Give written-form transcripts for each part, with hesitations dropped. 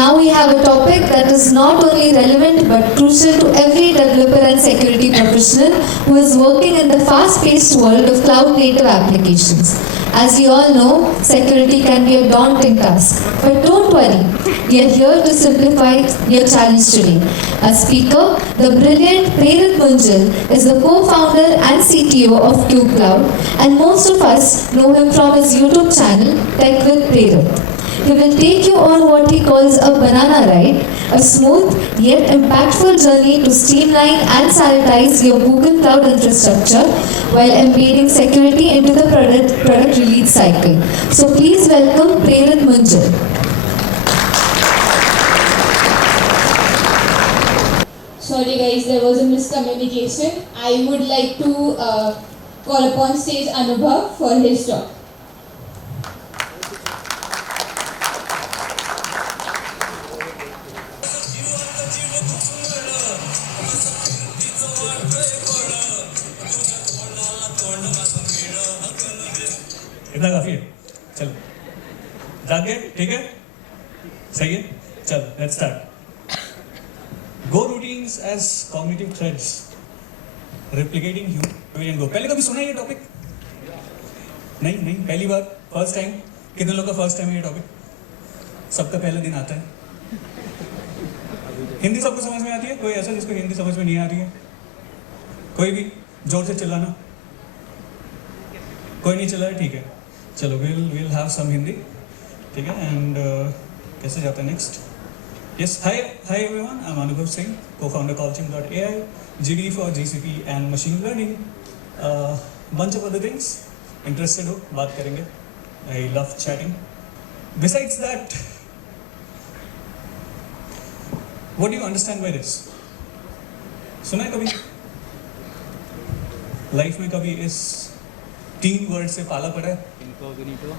Now we have a topic that is not only relevant but crucial to every developer and security professional who is working in the fast-paced world of cloud-native applications. As we all know, security can be a daunting task. But don't worry, we are here to simplify your challenge today. Our speaker, the brilliant Prerit Munjal, is the co-founder and CTO of QCloud, and most of us know him from his YouTube channel, Tech with Prerit. He will take you on what he calls a banana ride, a smooth yet impactful journey to streamline and sanitize your Google Cloud infrastructure while embedding security into the product release cycle. So please welcome Prerit Munjal. Sorry guys, there was a miscommunication. I would like to call upon stage Anubhav for his talk. इतना काफी है, चलो जाग गए, ठीक है, सही है, चलो let's start. Goroutines as cognitive threads, replicating human go. पहले कभी सुना है ये टॉपिक? नहीं, पहली बार, फर्स्ट टाइम. कितने लोग का फर्स्ट टाइम है ये टॉपिक? सबका पहला दिन आता है. हिंदी सबको समझ में आती है? कोई ऐसा जिसको हिंदी समझ में नहीं आ रही है? कोई भी जोर से चिल्लाना. कोई नहीं चला है, ठीक है, चलो we'll have some हिंदी, ठीक है. एंड कैसे जाता है next? Yes, hi everyone, I'm Anubhav Singh, co-founder Cognition.ai, GDG for GCP and machine learning, bunch of other things. Interested हो, बात करेंगे. I love chatting. Besides that, what do you understand by this? सुना है कभी? Life में कभी इस 3 word से पाला पड़ा है? इनकॉग्निटो.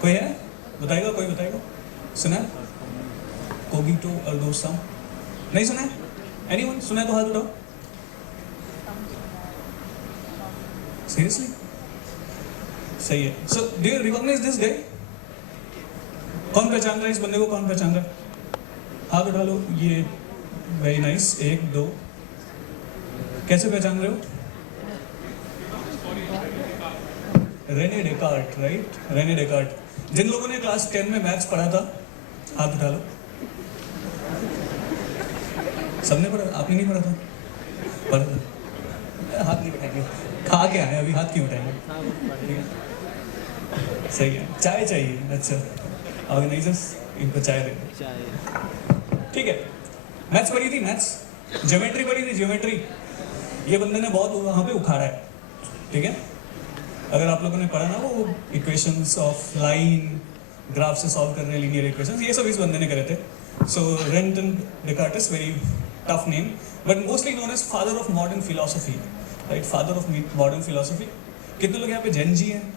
कोई है? बताएगा? कोई बताएगा? सुना है? कोगिटो और दोस्तों नहीं सुना है? एनीवन सुना है तो हाथ उठाओ. सीरियसली? सही है. So do you recognise this guy? कौन पहचान रहा है इस बंदे को? कौन पहचान रहा है? हाथ उठा लो. ये वेरी नाइस. 1 2. कैसे पहचान रहे हो? Rene Descartes, right? Rene Descartes. जिन लोगों ने क्लास 10 में मैथ्स पढ़ा था हाथ उठा लो. सबने पढ़ा? आपने नहीं पढ़ा था? पढ़ा था. हाथ नहीं उठाएंगे. खा के आए अभी, हाथ क्यों उठाएंगे? सही है. चाय चाहिए. अच्छा, ऑर्गेनाइजर्स इनको चाय दे. ठीक है. मैथ्स पढ़ी थी? मैथ्स ज्योमेट्री पढ़ी थी? ज्योमेट्री ये बंदे ने बहुत वहाँ पे उखाड़ा है, ठीक है. अगर आप लोगों ने पढ़ा ना, वो इक्वेशंस ऑफ लाइन ग्राफ से सॉल्व कर रहे हैं, लीनियर इक्वेशंस, ये सब इस बंदे ने करे थे. So Rene Descartes, very tough name, but mostly known as father of modern philosophy, right? Father of modern philosophy. कितने लोग यहाँ पे जेन जी हैं?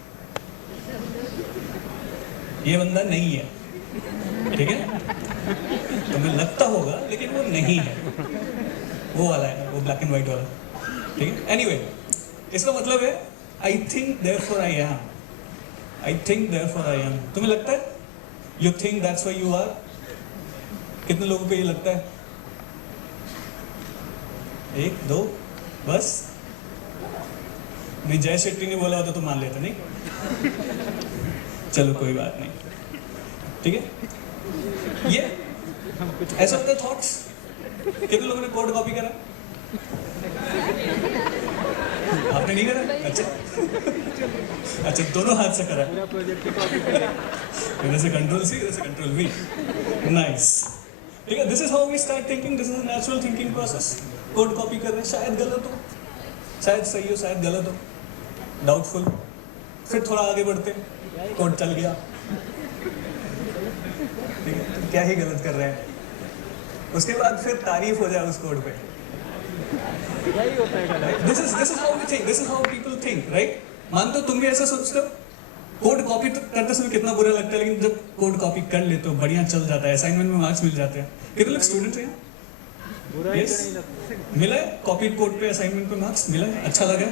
ये बंदा नहीं है, ठीक है. तुम्हें लगता होगा लेकिन वो नहीं है. वो वाला है, वो ब्लैक एंड व्हाइट वाला, ठीक है. एनीवे, इसका मतलब है I think therefore I am. I think therefore I am. तुम्हें लगता है? You think that's why you are? कितने लोगों को ये लगता है? 1 2 बस. नहीं, जय शेट्टी ने बोला होता तो मान लेते. नहीं, चलो कोई बात नहीं, ठीक है. ये ऐसा होता है थॉट्स. कितने लोगों ने कोड कॉपी करा? आपने नहीं करा? अच्छा, दोनों हाथ से करा. इधर से कंट्रोल C, इधर से कंट्रोल V. नाइस, ठीक है. This is how we start thinking. This is a natural thinking process. Code copy कर रहे हैं, शायद गलत हो, शायद सही हो, शायद गलत हो, डाउटफुल. फिर थोड़ा आगे बढ़ते, कोड चल गया, ठीक है. तो क्या ही गलत कर रहे हैं. उसके बाद फिर तारीफ हो जाए उस कोड पे. This is how we think. This is how people think, right? मानते हो तुम भी ऐसा सोचते हो? कोड कॉपी तो करते समय कितना बुरा लगता है, लेकिन जब कोड कॉपी कर लेते हो बढ़िया चल जाता है, असाइनमेंट में मार्क्स मिल जाते हैं. कितने लोग स्टूडेंट हैं? Yes? मिला है? कॉपी कोड पे असाइनमेंट पे मार्क्स मिला है? अच्छा लगा?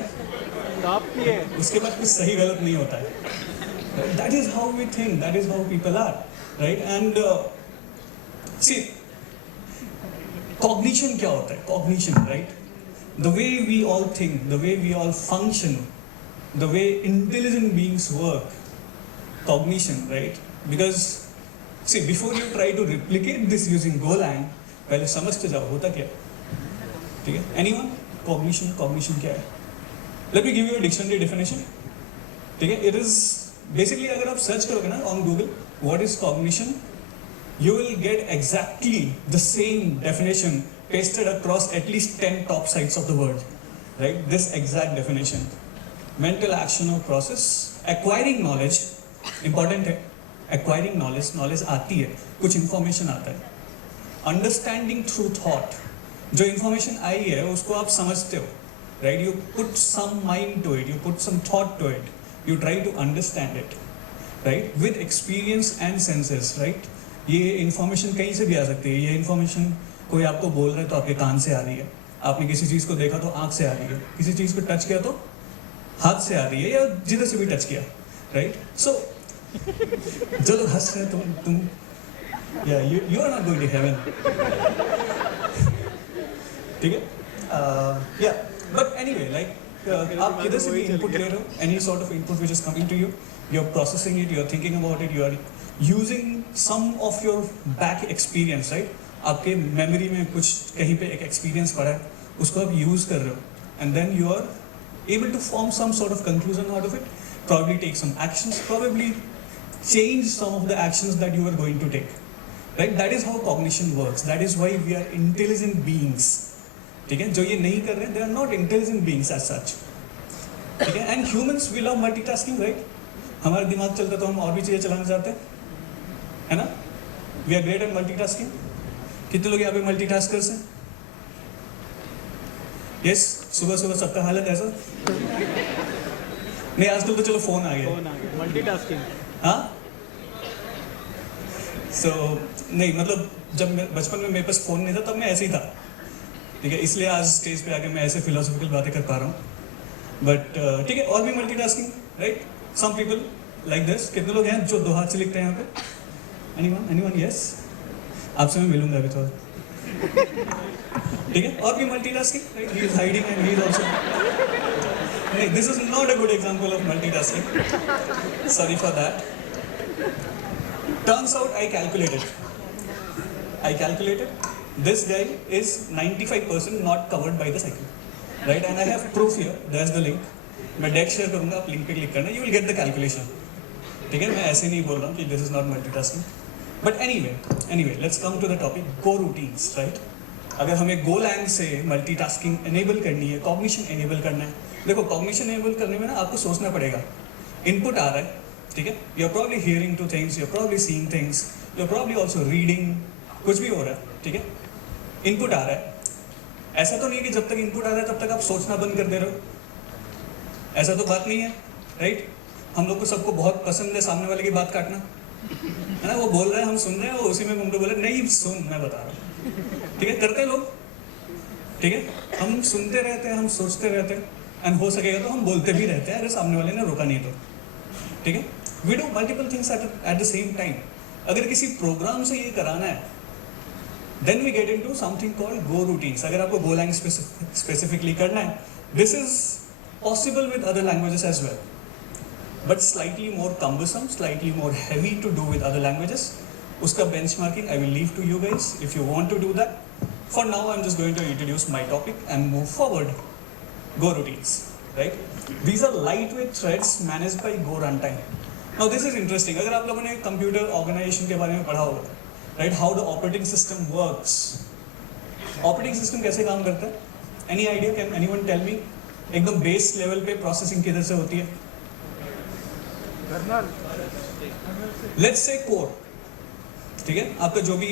उसके बाद कुछ सही गलत नहीं होता है. That is how we think. That is how people are, right? And C cognition क्या होता है? Cognition, right? The way we all think, the way we all function, the way intelligent beings work, cognition, right? Because see, before you try to replicate this using Golang, पहले समझते जाओ होता क्या है, ठीक है? Anyone? Cognition क्या है? Let me give you a dictionary definition. ठीक है? It is basically अगर आप सर्च करोगे ना on Google, what is cognition? You will get exactly the same definition pasted across at least 10 top sites of the world, right? This exact definition. Mental action or process, acquiring knowledge, important है, acquiring knowledge आती है, कुछ information आता है. Understanding through thought, जो information आई है उसको आप समझते हो, right? You put some mind to it, you put some thought to it, you try to understand it, right? With experience and senses, right? ये इन्फॉर्मेशन कहीं से भी आ सकती है. ये इन्फॉर्मेशन कोई आपको बोल रहा है तो आपके कान से आ रही है, आपने किसी चीज़ को देखा तो आँख से आ रही है, किसी चीज़ को टच किया तो हाथ से आ रही है, या जिधर से भी टच किया, राइट? सो जो लोग हंस रहे हैं तुम या you are not going to heaven, ठीक है? या बट एनीवे, लाइक आप किधर से भी इनपुट ले रहे हो, any sort of input which is coming to you, you are processing it, you are thinking about it, you are using some of your back experience, right? आपके memory में कुछ कहीं पे एक experience पड़ा है, उसको आप use कर रहे हो, and then you are able to form some sort of conclusion out of it, probably take some actions, probably change some of the actions that you are going to take, right? That is how cognition works. That is why we are intelligent beings, ठीक है? जो ये नहीं कर रहे हैं, they are not intelligent beings as such, ठीक है? And humans we love multitasking, right? हमारा दिमाग चलता तो हम और भी चीज़ें चलाना चाहते हैं, है ना? We are great at multitasking. कितने लोग यहाँ पे मल्टीटास्कर्स हैं? यस, सुबह सबका हालत ऐसा नहीं. आजकल तो चलो फोन आ गया, मल्टीटास्किंग. हाँ, सो नहीं, मतलब जब बचपन में मेरे पास फोन नहीं था तब मैं ऐसे ही था, ठीक है? इसलिए आज स्टेज पे आके मैं ऐसे फिलोसॉफिकल बातें कर पा रहा हूँ. बट ठीक है, और भी multitasking, right? Some people like this. कितने लोग हैं जो 2 हाथ से लिखते हैं यहाँ पे? Anyone? Yes. आपसे मैं मिलूंगा अभी थोड़ा, ठीक है? और भी multitasking, right? He is hiding and he is also. नहीं, this is not a good example of multitasking. Sorry for that. Turns out I calculated. This guy is 95% not covered by the cycle, right? And I have proof here. There's the link. मैं deck share करूंगा, आप link पे click करना, you will get the calculation. ठीक है? मैं ऐसे नहीं बोल रहा हूँ कि this is not multitasking. But anyway, let's come to the topic, Goroutines, right? अगर हमें Golang से multitasking enable करनी है, cognition enable करना है, देखो cognition enable करने में ना आपको सोचना पड़ेगा. Input आ रहा है, ठीक है? You're probably hearing to things, you're probably seeing things, you're probably also reading, कुछ भी हो रहा है, ठीक है? Input आ रहा है. ऐसा तो नहीं है कि जब तक input आ रहा है तब तक आप सोचना बंद कर दे रहे हो, ऐसा तो बात नहीं है, राइट? हम लोग को सबको बहुत पसंद है सामने वाले की बात काटना, है ना? वो बोल रहा है, हम सुन रहे हैं, वो उसी में हम लोग बोले नहीं सुन, मैं बता रहा हूँ, ठीक है? करते हैं लोग, ठीक है? हम सुनते रहते हैं, हम सोचते रहते हैं, एंड हो सकेगा तो हम बोलते भी रहते हैं अगर सामने वाले ने रोका नहीं तो, ठीक है? We do multiple things at the same time. अगर किसी प्रोग्राम से ये कराना है, then we get into something called Goroutines. अगर आपको Golang स्पेसिफिकली करना है, this is possible with other languages as well, but slightly more cumbersome, slightly more heavy to do with other languages. Uska benchmarking I will leave to you guys if you want to do that. For now I'm just going to introduce my topic and move forward. Goroutines, right? These are lightweight threads managed by Go runtime. Now this is interesting. अगर आप लोगों ने computer organisation के बारे में पढ़ा होगा, right? How the operating system works. Operating system कैसे काम करता है? Any idea? Can anyone tell me? एकदम बेस लेवल पे प्रोसेसिंग किधर से होती है? लेट्स से कोर, ठीक है? आपका जो भी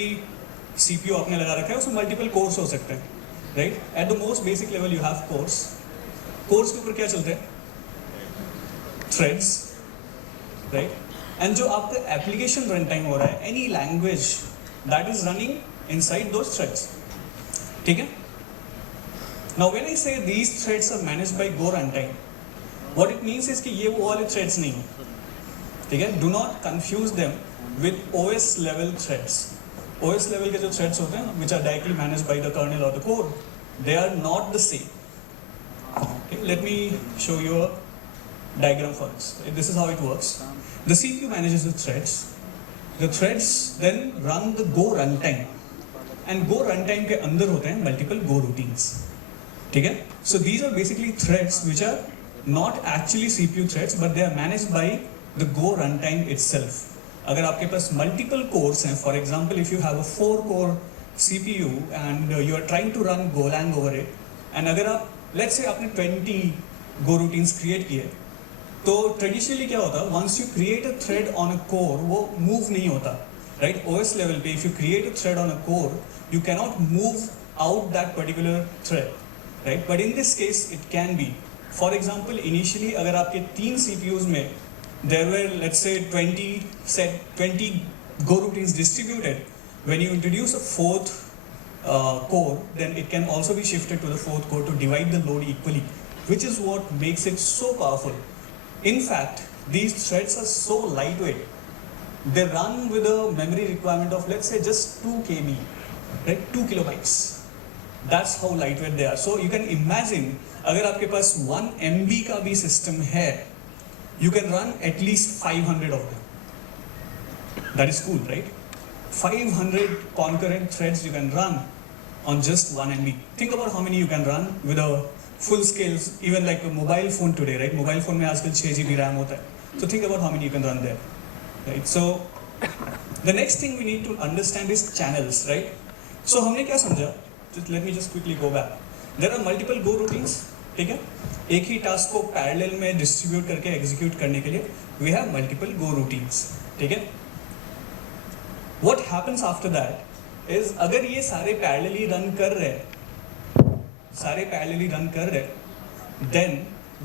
सीपीयू आपने लगा रखा है उसमें मल्टीपल कोर्स हो सकते हैं, right? At the most basic level you have course. Course के ऊपर क्या चलते हैं? Threads, right? एंड जो आपका एप्लीकेशन रन टाइम हो रहा है, any language that is running inside those threads, ठीक है? Now when I say these threads are managed by Go run time, what it means is कि ये वो वाले थ्रेड्स नहीं, ठीक है? Do not confuse them with OS level threads. OS level के जो threads होते हैं, which are directly managed by the kernel or the core, they are not the same. Okay, let me show you a diagram for this. This is how it works. The CPU manages the threads. The threads then run the Go runtime, and Go runtime के अंदर होते हैं multiple Go routines. ठीक है? So these are basically threads which are not actually CPU threads, but they are managed by the Go runtime itself. अगर आपके पास multiple cores हैं, for example, if you have a 4-core CPU and you are trying to run Golang over it, and अगर आप let's say आपने 20 Go routines create किए, तो traditionally क्या होता है, once you create a thread on a core वो move नहीं होता, राइट? ओएस लेवल पे if you create a thread on a core you can not move out that particular thread, right? But in this case it can be. For example initially अगर आपके 3 CPUs में there were let's say 20 Go routines distributed, when you introduce a 4th core, then it can also be shifted to the 4th core to divide the load equally, which is what makes it so powerful. In fact, these threads are so lightweight. They run with a memory requirement of let's say just 2 KB, right? 2 kilobytes. That's how lightweight they are. So you can imagine, अगर आपके पास 1 MB का भी system है, you can run at least 500 of them. That is cool, right? 500 concurrent threads you can run on just 1 MB. Think about how many you can run with a full scale, even like a mobile phone today, right? Mobile phone में आजकल 6 GB RAM होता है. So think about how many you can run there, right? So the next thing we need to understand is channels, right? So हमने क्या समझा? Let me just quickly go back. There are multiple Go routines, ठीक है? एक ही task को parallel में distribute करके execute करने के लिए we have multiple Go routines, ठीक है? What happens after that is अगर ये सारे पैरेलली रन कर रहे हैं, then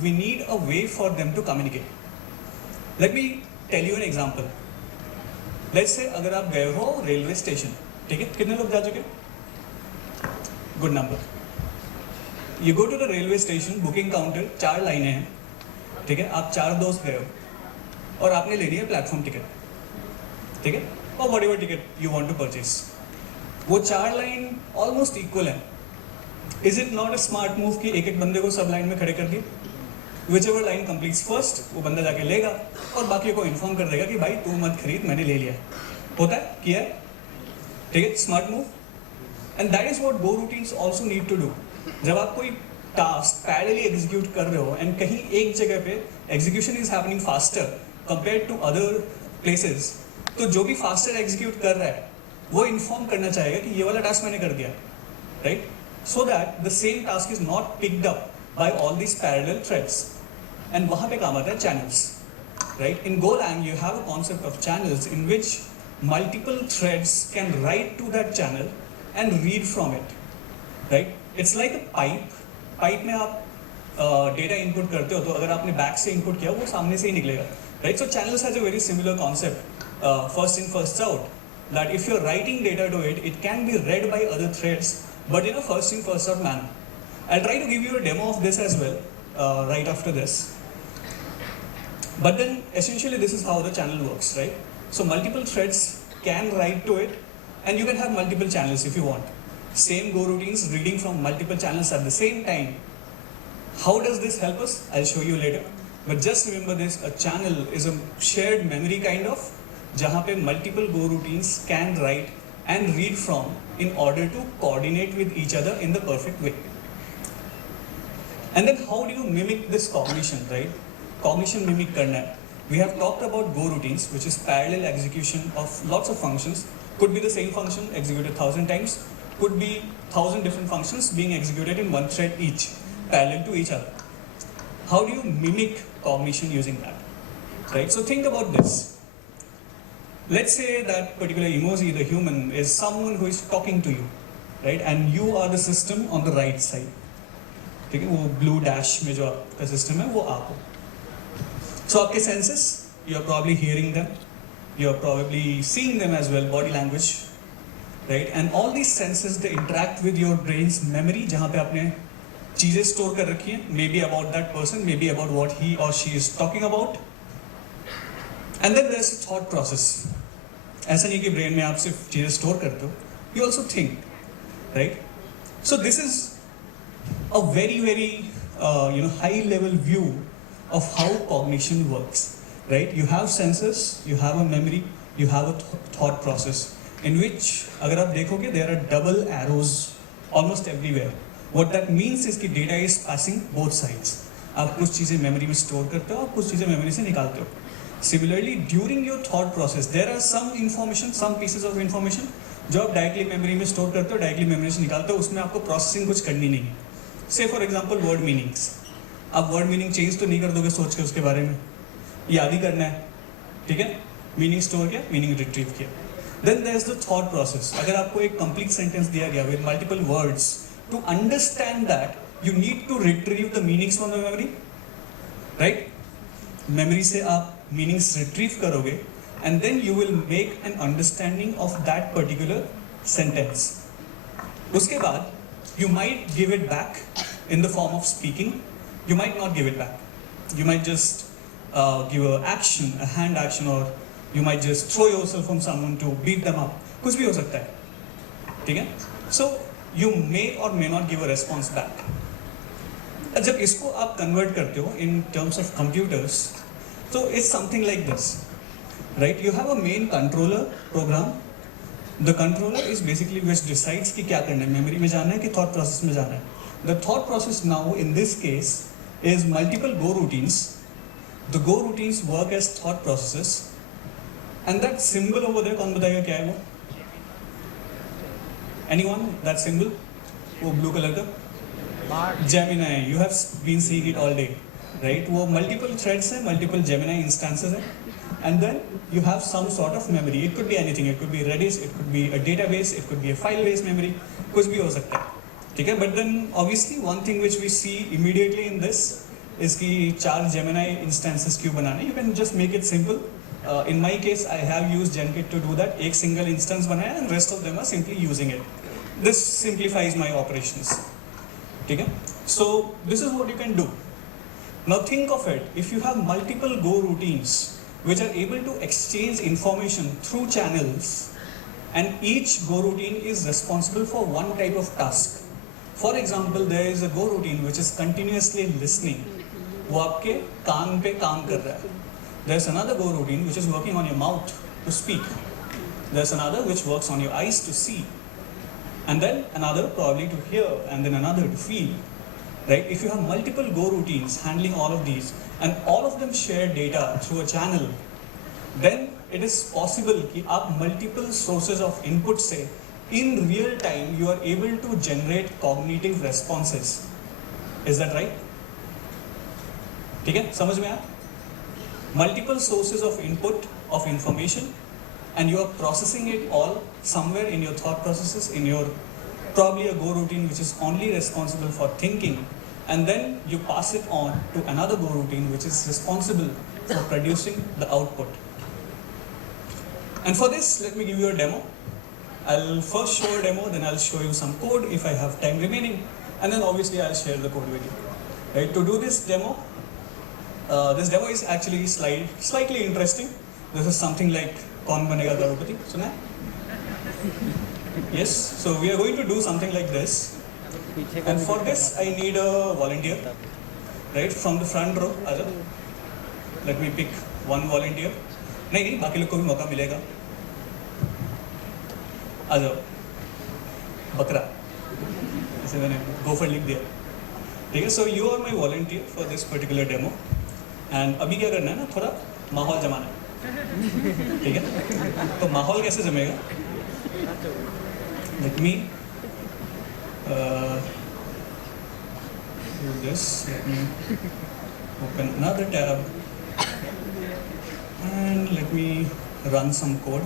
we need a way for them to communicate. Let me tell you an example. Let's say अगर आप गए हो रेलवे स्टेशन, ठीक है? कितने लोग जा चुके? Good number. You go to the railway station, booking counter, 4 लाइनें हैं, ठीक है? आप 4 दोस्त गए हो और आपने ले लिया प्लेटफॉर्म टिकट, ठीक है? और whatever ticket you want to purchase. वो 4 लाइन ऑलमोस्ट इक्वल है. Is it not a smart move कि एक बंदे को सब लाइन में खड़े कर दिए? Whichever line completes first, वो बंदा जाके लेगा और बाकी को इन्फॉर्म कर देगा कि भाई तू मत खरीद, मैंने ले लिया. होता है, किया है, ठीक है? Smart move. And that is what Go routines also need to do. जब आप कोई टास्क पैरेलली एग्जीक्यूट कर रहे हो एंड कहीं एक जगह पे execution is happening faster compared to other places, तो जो भी फास्टर एग्जीक्यूट कर रहा है वो इन्फॉर्म करना चाहेगा कि ये वाला टास्क मैंने कर दिया, right? So that the same task is not picked up by all these parallel threads. And वहाँ पे काम आता है channels, right? In Golang you have a concept of channels in which multiple threads can write to that channel and read from it, right? It's like a pipe. Pipe में आप data input करते हो तो अगर आपने back से input किया वो सामने से ही निकलेगा, right? So channels has a very similar concept, first in first out, that if you're writing data to it, it can be read by other threads, but in a first in first out manner. I'll try to give you a demo of this as well right after this. But then essentially this is how the channel works, right? So multiple threads can write to it and you can have multiple channels if you want. Same Go routines reading from multiple channels at the same time. How does this help us? I'll show you later. But just remember this, a channel is a shared memory kind of, जहाँ पे multiple Go routines can write and read from in order to coordinate with each other in the perfect way. And then how do you mimic this cognition, right? Cognition mimic करना है. We have talked about Go routines, which is parallel execution of lots of functions. Could be the same function executed 1000 times. Could be 1000 different functions being executed in one thread each, parallel to each other. How do you mimic cognition using that? Right? So think about this. Let's say that particular emoji, the human, is someone who is talking to you, right? And you are the system on the right side. ठीक है? वो blue dash में जो आपका system है वो आप हो. So आपके senses, you are probably hearing them, you are probably seeing them as well, body language, right? And all these senses they interact with your brain's memory, जहाँ पे आपने चीजें store कर रखी हैं, maybe about that person, maybe about what he or she is talking about. And then there's a thought process. ऐसा नहीं कि ब्रेन में आप सिर्फ चीज़ें स्टोर करते हो, you also think, right? So this is a very high level view of how cognition works, right? You have senses, you have a memory, you have a thought process in which अगर आप देखोगे there are double arrows almost everywhere. What that means is कि data is passing both sides. आप कुछ चीज़ें memory में store करते हो, आप कुछ चीज़ें memory से निकालते हो. Similarly, during your thought process, there are some information, some pieces of information जो आप डायरेक्टली मेमोरी में स्टोर करते हो, डायरेक्टली मेमोरी से निकालते हो, उसमें आपको प्रोसेसिंग कुछ करनी नहीं है. से फॉर एग्जाम्पल वर्ड मीनिंग्स, आप वर्ड मीनिंग चेंज तो नहीं कर दोगे सोच के उसके बारे में, याद ही करना है, ठीक है? मीनिंग स्टोर किया, मीनिंग रिट्रीव किया. Then there is the thought process. अगर आपको एक कंप्लीट सेंटेंस दिया गया with multiple words, to understand that you need to retrieve the meanings from the memory, right? Memory से आप मीनिंग्स रिट्रीव करोगे and then you will make an understanding of that particular sentence. उसके बाद you might give it back in the form of speaking, you might not give it back, you might just give a action, a hand action, or you might just throw yourself from someone to beat them up. कुछ भी हो सकता है, ठीक है? So you may or may not give a response back. जब इसको आप convert करते हो in terms of computers, so it's something like this. Right, you have a main controller program. The controller is basically which decides कि क्या करना है, memory में जाना है कि thought process में जाना है. The thought process now in this case is multiple Goroutines. The Goroutines work as thought processes. And that symbol over there, कौन बताएगा क्या है वो? Anyone? That symbol? वो blue color का? Gemini. You have been seeing it all day, right? वो multiple threads हैं, multiple Gemini instances हैं. And then you have some sort of memory. It could be anything. It could be Redis, it could be a database, it could be a file-based memory. कुछ भी हो सकता है, ठीक है? But then obviously one thing which we see immediately in this is कि 4 Gemini instances क्यों बनाने? You can just make it simple. In my case, I have used Genkit to do that. एक single instance बनाया and rest of them are simply using it. This simplifies my operations, ठीक है? So this is what you can do. Now think of it. If you have multiple Goroutines which are able to exchange information through channels, and each Goroutine is responsible for one type of task. For example, there is a Goroutine which is continuously listening. वो आपके कान पे काम कर रहा है. There's another Goroutine which is working on your mouth to speak. There's another which works on your eyes to see. And then another probably to hear, and then another to feel. Right? If you have multiple Goroutines handling all of these, and all of them share data through a channel, then it is possible कि आप multiple sources of input से in real time you are able to generate cognitive responses. Is that right? ठीक है, समझ में आया? Multiple sources of input of information, and you are processing it all somewhere in your thought processes, in your probably a Goroutine which is only responsible for thinking, and then you pass it on to another Goroutine which is responsible for producing the output. And for this, let me give you a demo. I'll first show a demo, then I'll show you some code if I have time remaining, and then obviously I'll share the code with you. Right? To do this demo is actually slightly interesting. This is something like कौन बनेगा करोड़पति, सुना है? Yes, so we are going to do something like this, and for this I need a volunteer, right? From the front row, आजा. Let me pick one volunteer. नहीं, बाकी लोग को भी मौका मिलेगा. आ जाओ. बकरा. ऐसे मैंने गोफर लिख दिया. ठीक है? So you are my volunteer for this particular demo, and अभी क्या करना है ना, थोड़ा माहौल जमाना है. ठीक है? तो माहौल कैसे जमेगा? Let me do this. Let me open another tab and let me run some code.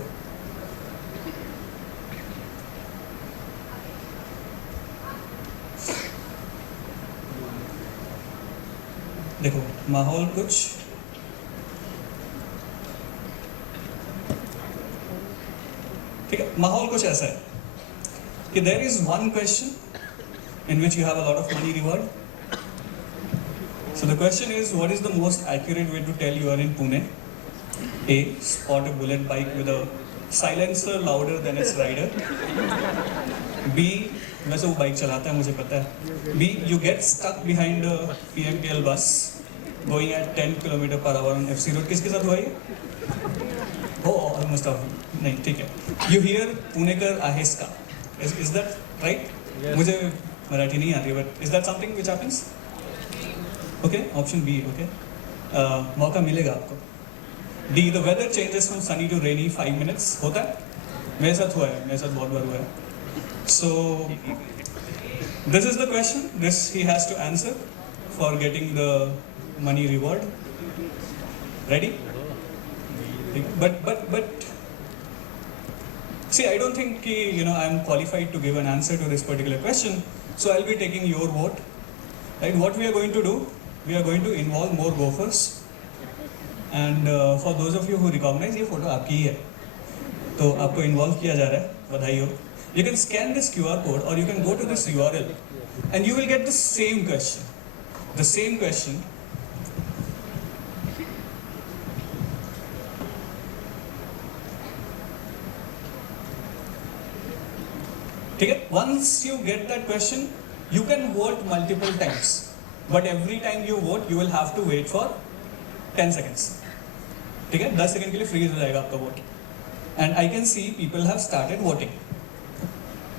देखो माहौल कुछ ठीक है, माहौल कुछ ऐसा है कि there is one question in which you have a lot of money reward. So the question is, what is the most accurate way to tell you are in Pune? A. Spot a bullet bike with a silencer louder than its rider. B, वैसे वो bike चलाता है मुझे पता है. B, you get stuck behind a PMPL bus going at 10 km per hour on FC road. किसके साथ हुआ ये? Oh, almost off. नहीं, ठीक है. You hear Punekar आहेसका. Is that right? Yes. मुझे मराठी नहीं आती, but is that something which happens? Okay, option B. Okay. मौका मिलेगा आपको. D, the weather changes from sunny to rainy 5 minutes. होता है? मेरे साथ हुआ है. मेरे साथ बहुत बार हुआ है. So, this is the question. This he has to answer for getting the money reward. Ready? But. See, I don't think I am qualified to give an answer to this particular question. So I'll be taking your vote. Right? What we are going to do? We are going to involve more gophers. And for those of you who recognize, ये photo आपकी ही है. तो आपको involve किया जा रहा है. बधाई हो. You can scan this QR code or you can go to this URL and you will get the same question. The same question. ठीक है? Once you get that question, you can vote multiple times. But every time you vote, you will have to wait for 10 seconds. ठीक है? 10 second के लिए freeze हो जाएगा आपका vote. And I can see people have started voting.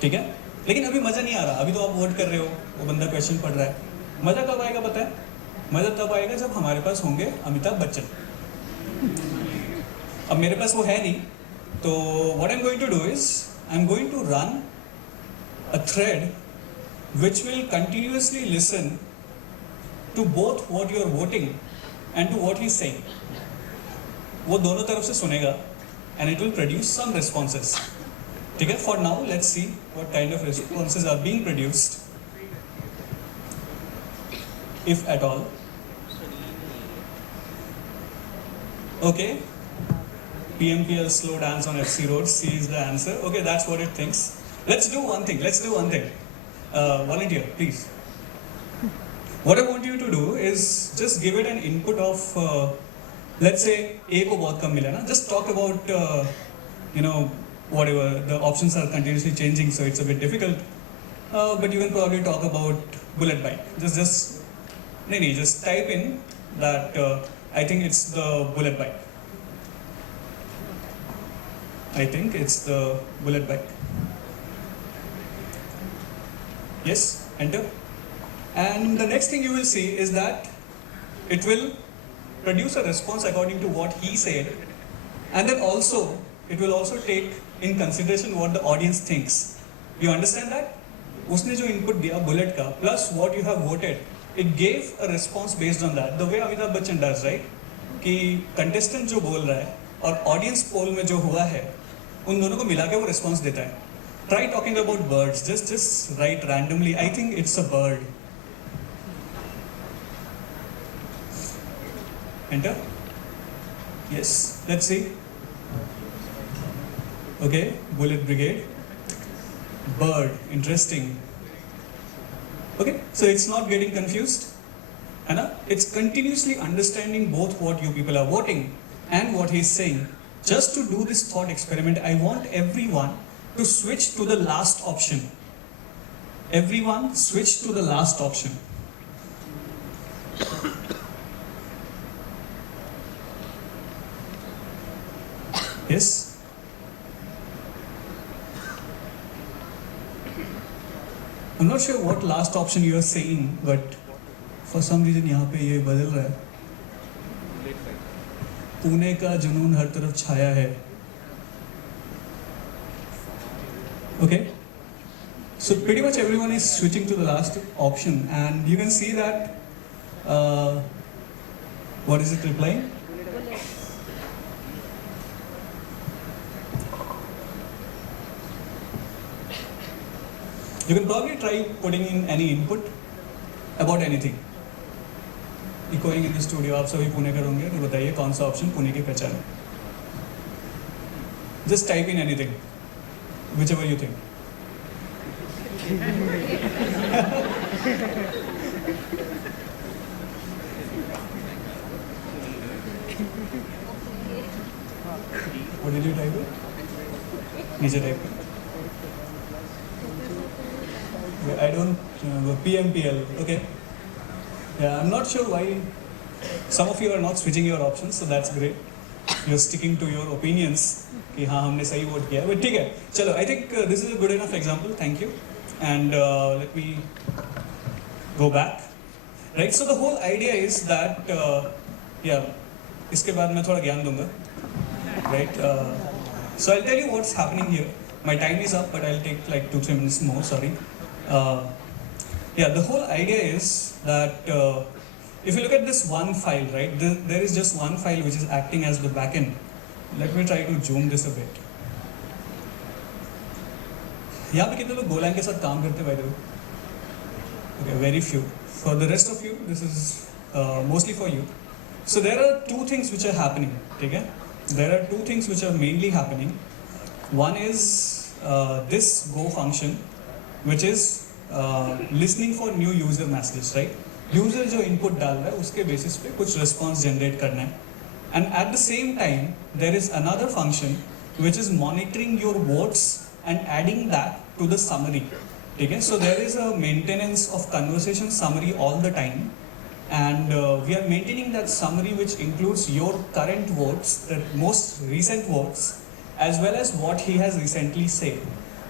ठीक है? लेकिन अभी मज़ा नहीं आ रहा. अभी तो आप वोट कर रहे हो, वो बंदा क्वेश्चन पढ़ रहा है. मज़ा कब आएगा पता है? मज़ा तब आएगा जब हमारे पास होंगे अमिताभ बच्चन. अब मेरे पास वो है नहीं. तो what I am going to do is I am going to run a thread which will continuously listen to both what you are voting and to what he is saying. वो दोनों तरफ से सुनेगा and it will produce some responses. ठीक है? For now, let's see what kind of responses are being produced, if at all. Okay. PMPL slow dance on FC road. C is the answer. Okay, that's what it thinks. Let's do one thing. Volunteer, please. What I want you to do is just give it an input of, let's say, A को बहुत कम मिला ना. Just talk about, whatever. The options are continuously changing, so it's a bit difficult. But you can probably talk about bullet bike. Just type in that. I think it's the bullet bike. I think it's the bullet bike. Yes, enter. And the next thing you will see is that it will produce a response according to what he said, and then also it will also take in consideration what the audience thinks. You understand that? उसने जो input दिया bullet का plus what you have voted, it gave a response based on that. The way Amitabh Bachchan does, right? कि contestant जो बोल रहा है और audience poll में जो हुआ है, उन दोनों को मिला के वो response देता है. Try talking about birds. Just write randomly. I think it's a bird. Enter. Yes. Let's see. Okay. Bullet brigade. Bird. Interesting. Okay. So it's not getting confused. Anna? It's continuously understanding both what you people are voting and what he's saying. Just to do this thought experiment, I want everyone to switch to the last option. Everyone switch to the last option. Yes? I'm not sure what last option you are saying, but for some reason यहाँ पे ये बदल रहा है. पुणे का जुनून हर तरफ छाया है. Okay, so pretty much everyone is switching to the last option, and you can see that what is it replying? You can probably try putting in any input about anything. Echoing in the studio, आप सभी पुणे का होंगे तो बताइए कौन सा option Pune की पहचान है. Just type in anything. Whichever you think. What did you type it? नीचे type I don't remember. PMPL. Okay. Yeah, I'm not sure why some of you are not switching your options, so that's great. You're sticking to your opinions. कि हाँ हमने सही vote किया, but ठीक है. चलो, I think this is a good enough example. Thank you. And let me go back. Right. So the whole idea is that yeah. इसके बाद मैं थोड़ा ज्ञान दूंगा. Right. So I'll tell you what's happening here. My time is up, but I'll take like 2-3 minutes more. Sorry. Yeah, the whole idea is that if you look at this one file, right, there is just one file which is acting as the backend. Let me try to zoom this a bit. यहाँ पे कितने लोग Golang के साथ काम करते हैं by the way? Okay, very few. For the rest of you, this is mostly for you. So there are two things which are happening. ठीक है? There are two things which are mainly happening. One is this Go function, which is listening for new user messages, right? User जो input डाल रहा है उसके basis पे कुछ response generate करना है. And at the same time, there is another function which is monitoring your votes and adding that to the summary. Okay? So there is a maintenance of conversation summary all the time, and we are maintaining that summary which includes your current votes, the most recent votes, as well as what he has recently said.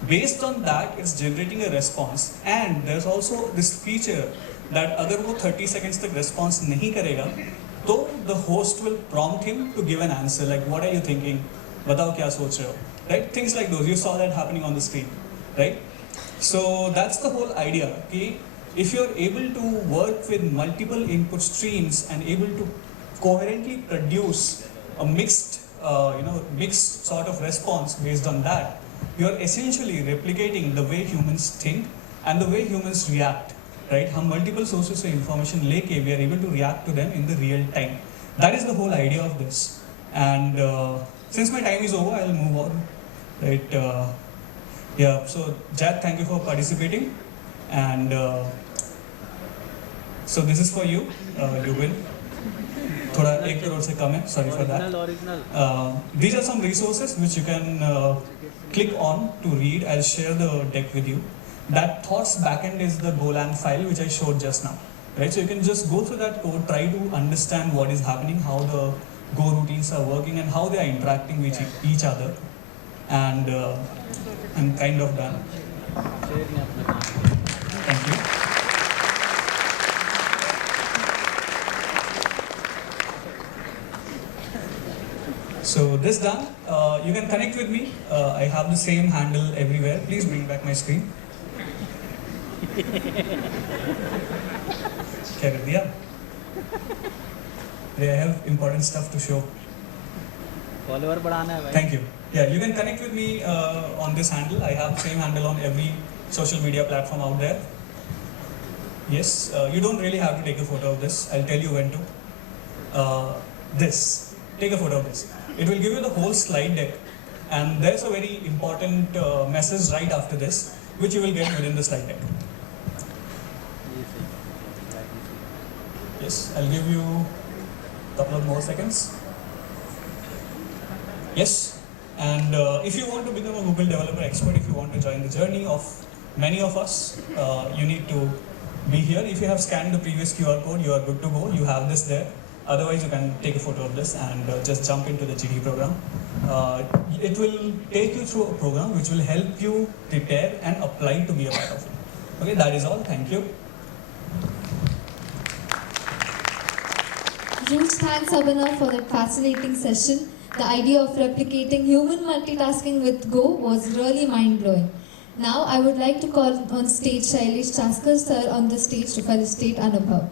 Based on that, it's generating a response, and there's also this feature that अगर वो 30 seconds तक response नहीं करेगा, तो the host will prompt him to give an answer like what are you thinking, बताओ क्या सोच रहे हो, right? Things like those. You saw that happening on the screen, right? So that's the whole idea. कि if you're able to work with multiple input streams and able to coherently produce a mixed sort of response based on that, you're essentially replicating the way humans think and the way humans react, right? हम multiple sources of information लेके we are able to react to them in the real time. That is the whole idea of this. And since my time is over, I'll move on, right? Yeah. So Jack, thank you for participating, and so this is for you. You win. थोड़ा 1 crore से कम है. Sorry for that. These are some resources which you can click on to read. I'll share the deck with you. That thoughts backend is the Golang file which I showed just now, right? So you can just go through that code, try to understand what is happening, how the Goroutines are working, and how they are interacting with each other. And I'm kind of done. Thank you. So this done, you can connect with me. I have the same handle everywhere. Please bring back my screen. क्या कर दिया? I have important stuff to show. Follower बढ़ाना है भाई. Thank you. Yeah, you can connect with me on this handle. I have the same handle on every social media platform out there. Yes, you don't really have to take a photo of this. I'll tell you when to. This. Take a photo of this. It will give you the whole slide deck, and there's a very important message right after this, which you will get within the slide deck. Yes, I'll give you a couple of more seconds. Yes, and if you want to become a Google developer expert, if you want to join the journey of many of us, you need to be here. If you have scanned the previous QR code, you are good to go. You have this there. Otherwise, you can take a photo of this and just jump into the GDG program. It will take you through a program which will help you prepare and apply to be a part of it. Okay, that is all. Thank you. Huge thanks, Abhinav, for that fascinating session. The idea of replicating human multitasking with Go was really mind-blowing. Now, I would like to call on stage Shailesh Chaskar sir on the stage to felicitate Anubhav.